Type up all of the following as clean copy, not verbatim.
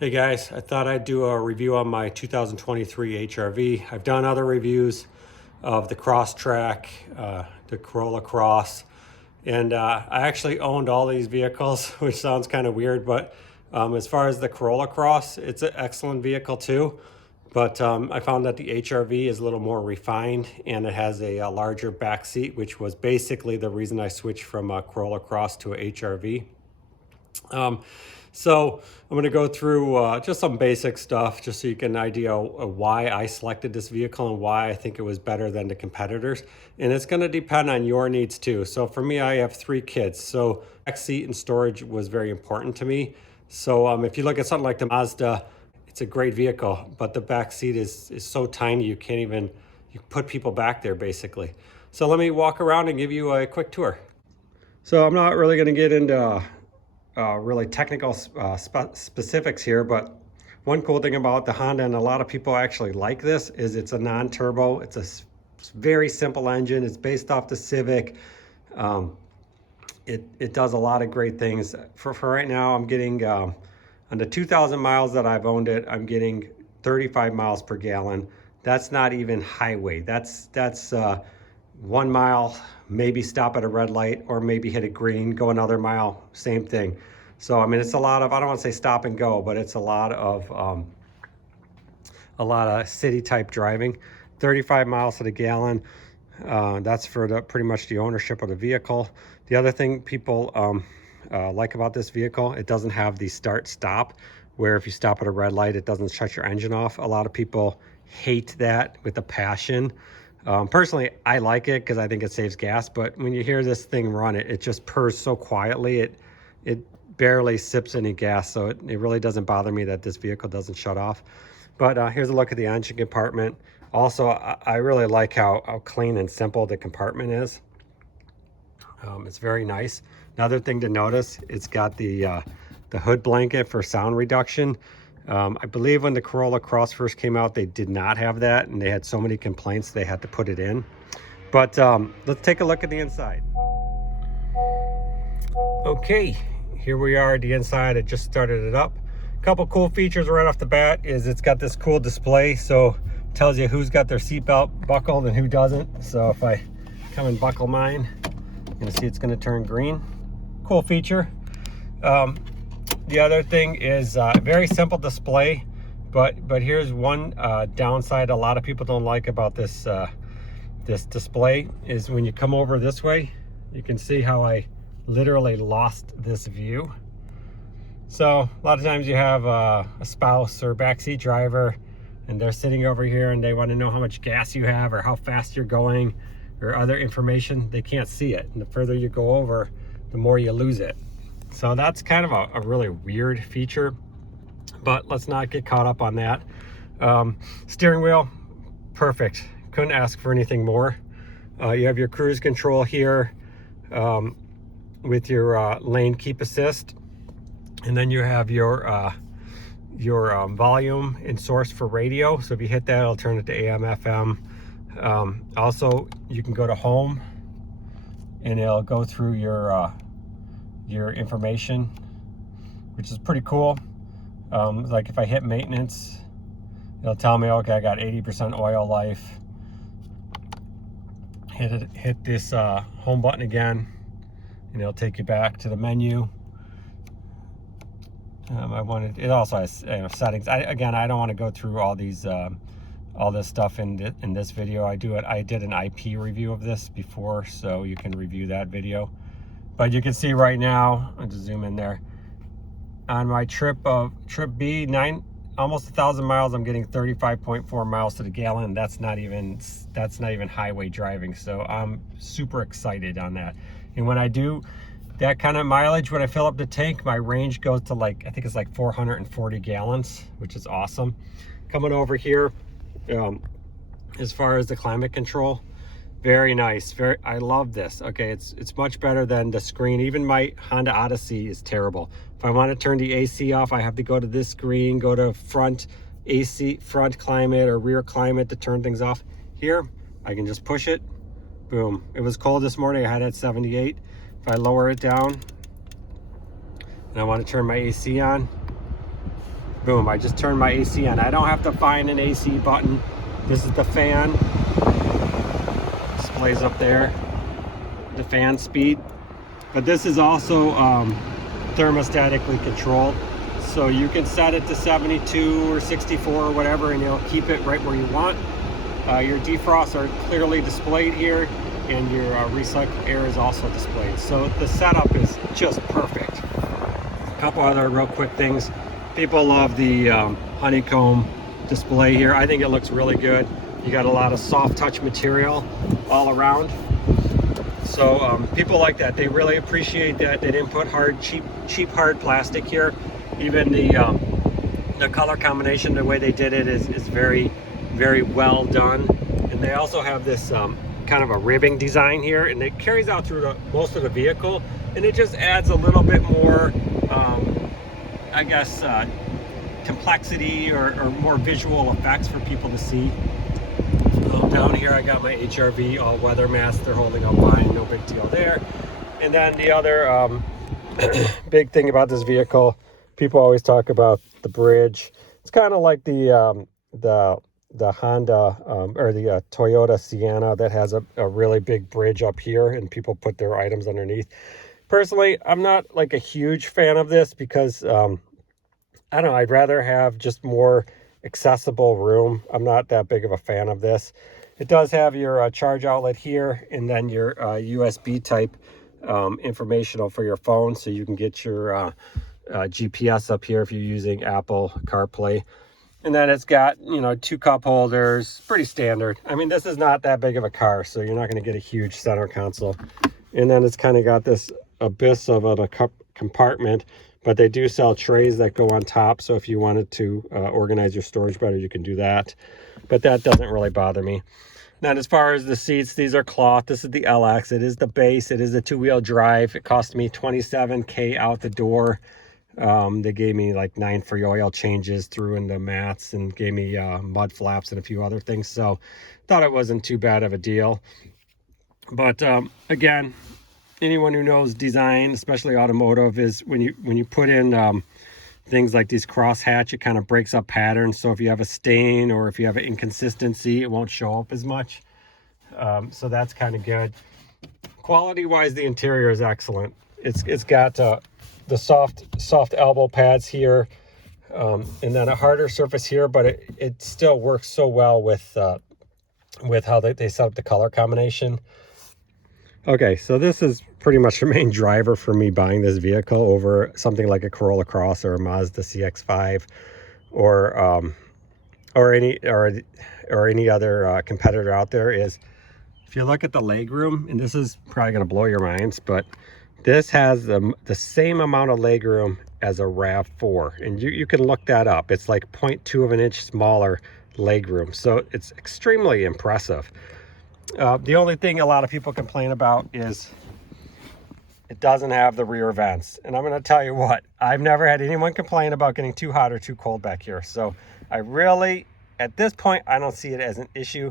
Hey guys, I thought I'd do a review on my 2023 HRV. I've done other reviews of the Crosstrek, the Corolla Cross, and I actually owned all these vehicles, which sounds kind of weird, but as far as the Corolla Cross, it's an excellent vehicle too. But I found that the HRV is a little more refined and it has a larger back seat, which was basically the reason I switched from a Corolla Cross to a HRV. So I'm going to go through just some basic stuff just so you get an idea of why I selected this vehicle and why I think it was better than the competitors. And it's going to depend on your needs too. So for me, I have 3 kids. So back seat and storage was very important to me. So if you look at something like the Mazda, it's a great vehicle, but the back seat is so tiny you can't even, you put people back there basically. So let me walk around and give you a quick tour. So I'm not really going to get into really technical specifics here, but one cool thing about the Honda, and a lot of people actually like this, is it's a non-turbo. It's a very simple engine. It's based off the Civic. It does a lot of great things. For right now, I'm getting, on the 2,000 miles that I've owned it, I'm getting 35 miles per gallon. That's not even highway. That's 1 mile, maybe stop at a red light, or maybe hit a green, go another mile, same thing. So I mean, it's a lot of, I don't want to say stop and go, but it's a lot of city type driving. 35 miles to the gallon. That's for pretty much the ownership of the vehicle. The other thing people like about this vehicle, it doesn't have the start stop, where if you stop at a red light, it doesn't shut your engine off. A lot of people hate that with a passion. Personally, I like it because I think it saves gas, but when you hear this thing run, it just purrs so quietly. It barely sips any gas, so it really doesn't bother me that this vehicle doesn't shut off. But here's a look at the engine compartment. Also, I really like how clean and simple the compartment is. It's very nice. Another thing to notice, it's got the hood blanket for sound reduction. I believe when the Corolla Cross first came out, they did not have that, and they had so many complaints they had to put it in. But let's take a look at the inside. Okay, here we are at the inside. I just started it up. A couple cool features right off the bat is it's got this cool display, so it tells you who's got their seatbelt buckled and who doesn't. So if I come and buckle mine, you're gonna see it's gonna turn green. Cool feature. The other thing is very simple display, but here's one downside a lot of people don't like about this this display is when you come over this way, you can see how I literally lost this view. So a lot of times you have a spouse or backseat driver, and they're sitting over here and they want to know how much gas you have or how fast you're going or other information. They can't see it, and the further you go over, the more you lose it. So that's kind of a really weird feature, but let's not get caught up on that. Steering wheel, perfect. Couldn't ask for anything more. You have your cruise control here with your lane keep assist, and then you have your volume and source for radio. So if you hit that, it'll turn it to AM, FM. Also, you can go to home, and it'll go through your information, which is pretty cool. Like if I hit maintenance, it'll tell me, okay, I got 80% oil life. Hit this home button again, and it'll take you back to the menu. It also has settings. Again, I don't want to go through all these all this stuff in this video. I did an IP review of this before, so you can review that video. But you can see right now, I'll just zoom in there, on my trip B, almost 1,000 miles, I'm getting 35.4 miles to the gallon. That's not even highway driving. So I'm super excited on that. And when I do that kind of mileage, when I fill up the tank, my range goes to I think it's like 440 gallons, which is awesome. Coming over here, as far as the climate control, very nice. I love this. Okay, it's much better than the screen. Even my Honda Odyssey is terrible. If I want to turn the AC off, I have to go to this screen, go to front AC, front climate or rear climate to turn things off. Here, I can just push it. Boom. It was cold this morning. I had it at 78. If I lower it down and I want to turn my AC on, Boom, I just turned my AC on. I don't have to find an AC button. This is the fan. Displays up there, the fan speed. But this is also thermostatically controlled. So you can set it to 72 or 64 or whatever, and it'll keep it right where you want. Your defrosts are clearly displayed here, and your recycled air is also displayed. So the setup is just perfect. A couple other real quick things. People love the honeycomb display here. I think it looks really good. You got a lot of soft touch material all around. So people like that. They really appreciate that. They didn't put cheap hard plastic here. Even the color combination, the way they did it is very, very well done. And they also have this kind of a ribbing design here, and it carries out through most of the vehicle, and it just adds a little bit more I guess complexity or more visual effects for people to see. Down here I got my HRV all-weather mask. They're holding up fine, no big deal there. And then the other big thing about this vehicle, people always talk about the bridge. It's kind of like the Honda or the Toyota Sienna that has a really big bridge up here, and people put their items underneath. Personally, I'm not like a huge fan of this because I don't know, I'd rather have just more accessible room. I'm not that big of a fan of this. It does have your charge outlet here, and then your USB type informational for your phone, so you can get your GPS up here if you're using Apple CarPlay. And then it's got, you know, 2 cup holders, pretty standard. I mean, this is not that big of a car, so you're not going to get a huge center console. And then it's kind of got this abyss of a compartment, but they do sell trays that go on top. So if you wanted to organize your storage better, you can do that. But that doesn't really bother me. Then as far as the seats, these are cloth. This is the LX. It is the base. It is a 2-wheel drive. It cost me $27K out the door. They gave me like 9 free oil changes, threw in the mats, and gave me mud flaps and a few other things. So thought it wasn't too bad of a deal. But again, anyone who knows design, especially automotive, is when you put in things like these crosshatch, it kind of breaks up patterns. So if you have a stain or if you have an inconsistency, it won't show up as much. So that's kind of good. Quality wise, the interior is excellent. It's got the soft elbow pads here, and then a harder surface here, but it still works so well with how they set up the color combination. Okay, so this is pretty much the main driver for me buying this vehicle over something like a Corolla Cross or a Mazda CX-5 or any other competitor out there. Is if you look at the legroom, and this is probably going to blow your minds, but this has the same amount of legroom as a RAV4, and you can look that up. It's like 0.2 of an inch smaller legroom, so it's extremely impressive. The only thing a lot of people complain about is it doesn't have the rear vents. And I'm going to tell you what, I've never had anyone complain about getting too hot or too cold back here. So I really, at this point, I don't see it as an issue.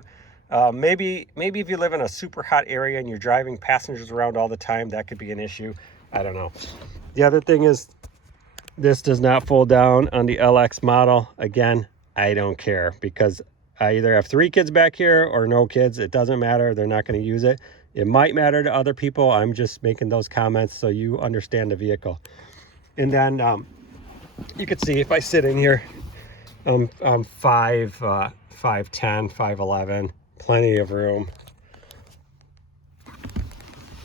Maybe if you live in a super hot area and you're driving passengers around all the time, that could be an issue. I don't know. The other thing is this does not fold down on the LX model. Again, I don't care because I either have 3 kids back here or no kids. It doesn't matter. They're not going to use it. It might matter to other people. I'm just making those comments so you understand the vehicle. And then you can see if I sit in here, I'm 5'10", 5'11", plenty of room.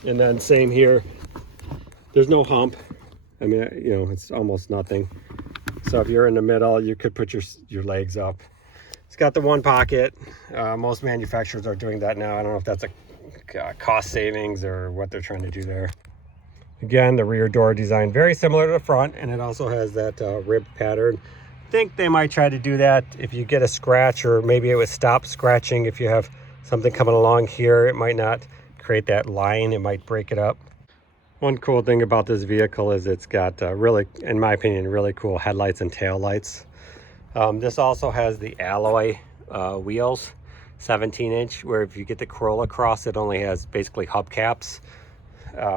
And then same here. There's no hump. I mean, you know, it's almost nothing. So if you're in the middle, you could put your legs up. It's got the 1 pocket. Most manufacturers are doing that now. I don't know if that's a cost savings or what they're trying to do there. Again, the rear door design very similar to the front, and it also has that rib pattern. I think they might try to do that if you get a scratch, or maybe it would stop scratching if you have something coming along here. It might not create that line. It might break it up. One cool thing about this vehicle is it's got really, in my opinion, really cool headlights and tail lights. This also has the alloy wheels, 17-inch, where if you get the Corolla Cross, it only has basically hubcaps.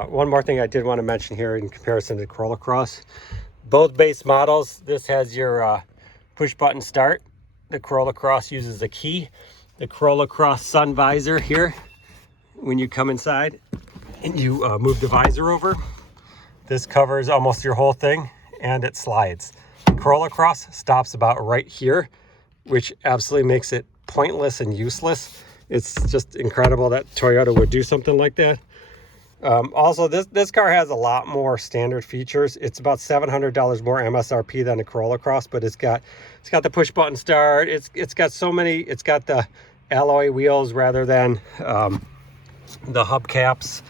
One more thing I did want to mention here in comparison to Corolla Cross, both base models, this has your push button start. The Corolla Cross uses a key. The Corolla Cross sun visor here, when you come inside and you move the visor over, this covers almost your whole thing, and it slides. The Corolla Cross stops about right here, which absolutely makes it pointless and useless. It's just incredible that Toyota would do something like that. Also, this car has a lot more standard features. It's about $700 more MSRP than the Corolla Cross, but it's got the push button start. It's got so many. It's got the alloy wheels rather than the hubcaps.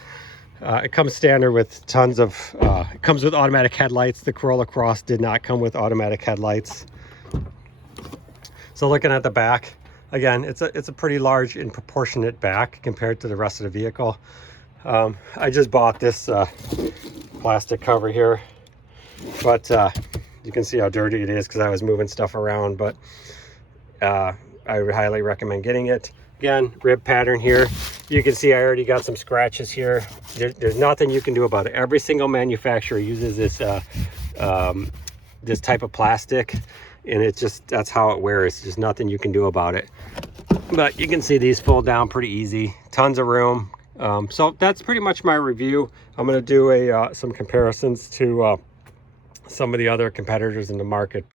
It comes standard with tons of. It comes with automatic headlights. The Corolla Cross did not come with automatic headlights. So looking at the back, again, it's a pretty large and proportionate back compared to the rest of the vehicle. I just bought this plastic cover here, but you can see how dirty it is because I was moving stuff around, but I would highly recommend getting it. Again, rib pattern here. You can see I already got some scratches here. There's nothing you can do about it. Every single manufacturer uses this this type of plastic, and that's how it wears. There's nothing you can do about it. But you can see these fold down pretty easy. Tons of room. So that's pretty much my review. I'm going to do some comparisons to some of the other competitors in the market.